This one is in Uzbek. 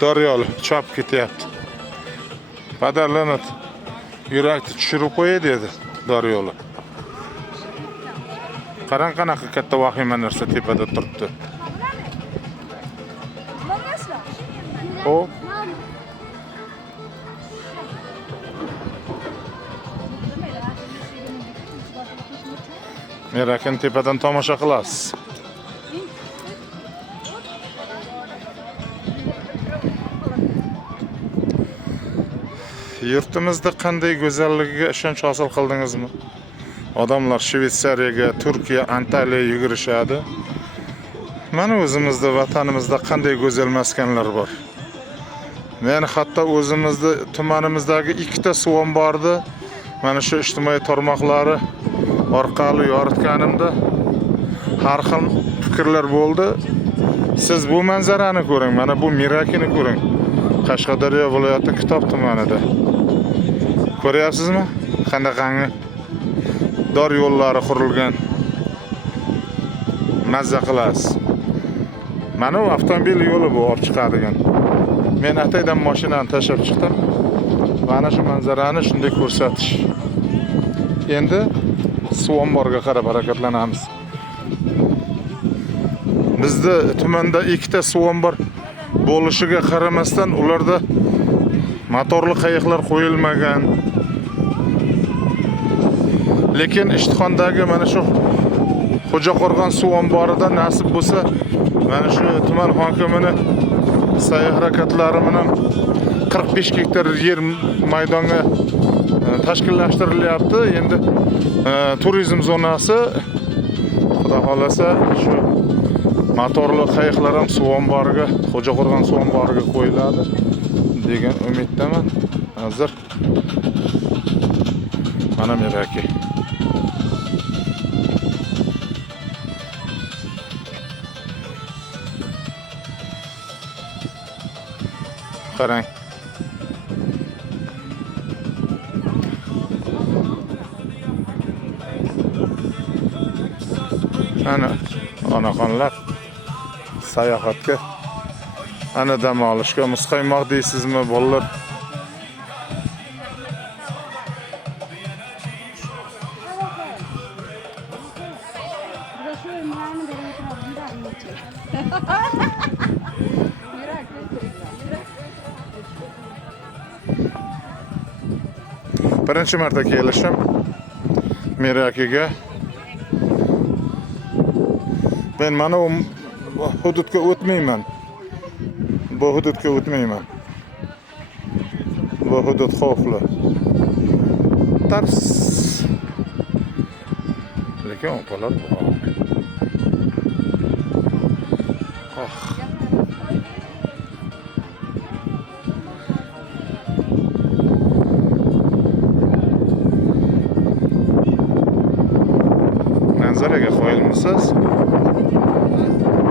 Daryol chop ketyapti. Padallanib yurakni tushirib qo'yay dedi Daryol. Qarang qanaqa katta vahima narsa tepada turibdi. Hop. Merakin tepadan tomosha qilasiz. Yurtimizda qanday go'zalligiga ishonch hosil qildingizmi? Odamlar Shveysariyaga, Turkiya, Antaliyaga yugurishadi. Mana o'zimizda, vatanimizda qanday go'zal maskanlar bor. Men hatto o'zimizda tumanimizdagi ikkita suv omborida mana shu ijtimoiy tarmoqlari orqali yoritganimda har xil fikrlar bo'ldi. Siz bu manzarani ko'ring, mana bu Mirakini ko'ring. Qashqadaryo viloyati Kitob tumanida. Ko'ryapsizmi? Qanaqangi dor yo'llari qurilgan. Mazza qilasiz. Mana bu avtomobil yo'li bu olib chiqadigan. Men ataydan mashinani tashlab chiqdim. Mana shu manzarani shunday ko'rsatish. Endi suv omborga qarab harakatlanamiz. Bizda tumanda ikkita suv ombor bo'lishiga qaramasdan ularda motorli qayiqlar qo'yilmagan. Lekin Ishtixondagi mana shu Xo'jaqo'rg'on suv omborida nasib bo'lsa, mana shu tuman hokimini sa'y harakatlari bilan 45 gektar yer maydonga tashkillashtirilyapti. Endi turizm zonasi, xudo xolasa shu motorli qayiqlar ham suv omboriga, Xo'jaqo'rg'on suv omboriga qo'yiladi degan umiddaman. Hozir mana Miraki. Qarang. Ana onaxonlar sayohatga, ana dam olishga muzqaymoq deysizmi bolalar? Birinchi marta kelishim Mirakiga. Ben mana bu hududga o'tmayman. Bu hududga o'tmayman. Bu hudud xavfli. Tars. Lekin opalar bor. Manzaraga qo'yilmisiz?